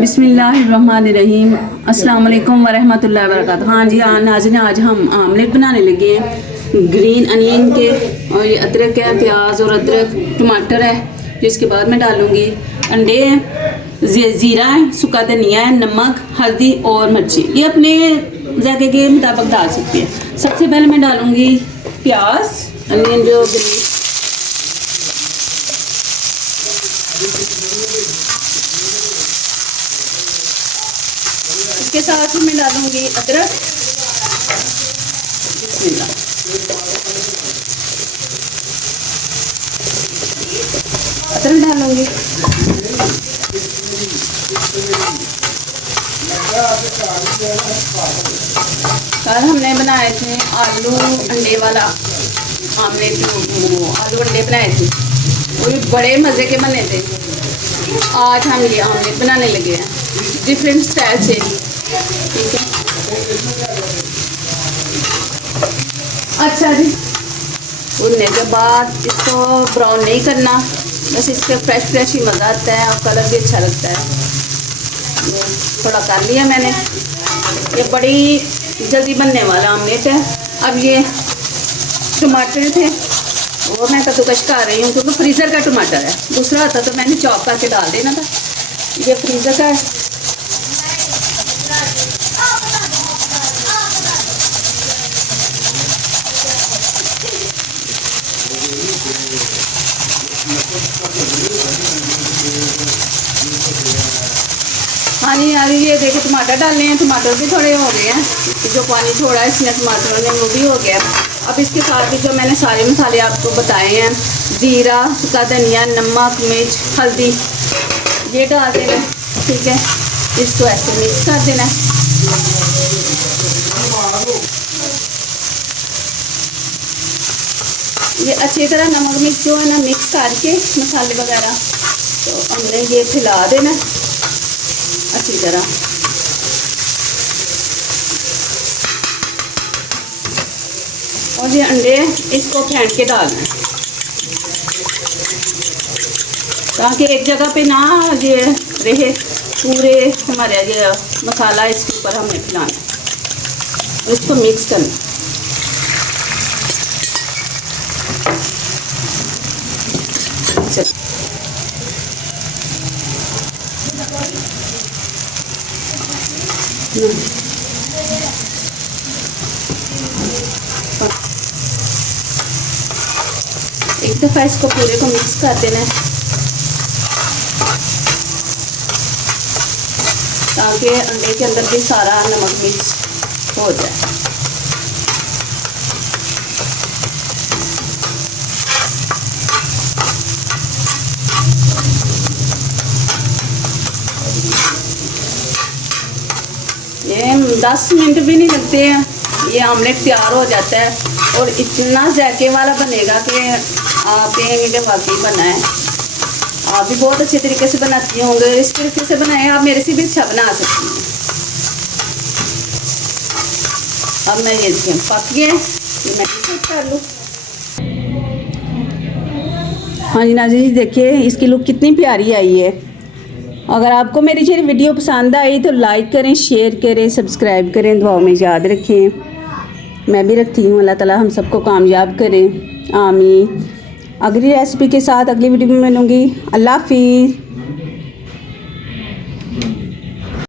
बिस्मिल्लाहिर्रहमानिर्रहीम, अस्सलाम वालेकुम वरहमतुल्लाहि वबरकातुहू। हाँ जी, नाज़रीन, आज हम आमलेट बनाने लगे हैं ग्रीन अनियन के। और ये अदरक है, प्याज और अदरक, टमाटर है, जिसके बाद मैं डालूँगी अंडे हैं, ज़ीरा है, सूखा धनिया है, नमक, हल्दी और मिर्ची। ये अपने जायके के मुताबिक डाल सकते हैं। सबसे पहले मैं डालूँगी प्याज, अनियन जो इसके साथ ही मैं डालूंगी अदरक। बिस्मिल्लाह। अदरक डालूंगी। कल हमने बनाए थे आलू अंडे वाला आमलेट, आलू अंडे बनाए थे, वो भी बड़े मज़े के बने थे। आज हम ये आमलेट बनाने लगे हैं डिफरेंट स्टाइल से। ठीक है, अच्छा जी। भुनने के बाद इसको ब्राउन नहीं करना, बस इसके फ्रेश ही मज़ा आता है और कलर भी अच्छा लगता है। थोड़ा कर लिया मैंने। ये बड़ी जल्दी बनने वाला आमलेट है। अब ये टमाटर थे वो मैं कद्दूकस कर रही हूँ, क्योंकि फ्रीज़र का टमाटर है। दूसरा होता तो मैंने चॉप करके डाल देना था। ये फ्रीज़र का है। हाँ जी, अभी ये देखिए टमाटर डालने हैं। टमाटर भी थोड़े हो गए हैं, जो पानी छोड़ा है इसमें टमाटरों ने वो भी हो गया। अब इसके साथ ही जो मैंने सारे मसाले आपको बताए हैं, ज़ीरा, सूखा धनिया, नमक, मिर्च, हल्दी, ये डाल देना। ठीक है, इसको ऐसे मिक्स कर देना। ये अच्छी तरह नमक मिर्च जो है ना मिक्स करके मसाले वगैरह, तो हमने ये फैला देना अच्छी तरह। और ये अंडे इसको फेंट के डालना है, ताकि एक जगह पे ना ये रहे, पूरे हमारे ये मसाला इसके ऊपर हमें फैलाना है। इसको मिक्स करना। चल एक दफ़ा इसको पूरे को मिक्स कर देना है, ताकि अंडे के अंदर भी सारा नमक मिक्स हो जाए। ये 10 मिनट भी नहीं लगते हैं, ये आमलेट तैयार हो जाता है। और इतना जायके वाला बनेगा कि आप कहेंगे कि वाकई बना है। आप भी बहुत अच्छे तरीके से बनाती होंगे। इस तरीके से बनाए आप मेरे से भी अच्छा बना सकती हैं। अब मैं ये पक गए, ये मैं चेक कर लूँ। हाँ जी नाज़रीन, देखिए इसकी लुक कितनी प्यारी आई है। अगर आपको मेरी ये वीडियो पसंद आई तो लाइक करें, शेयर करें, सब्सक्राइब करें, दुआओं में याद रखें। मैं भी रखती हूँ। अल्लाह ताला हम सबको कामयाब करें, आमीन। अगली रेसिपी के साथ अगली वीडियो में मिलूँगी। अल्लाह हाफिज़।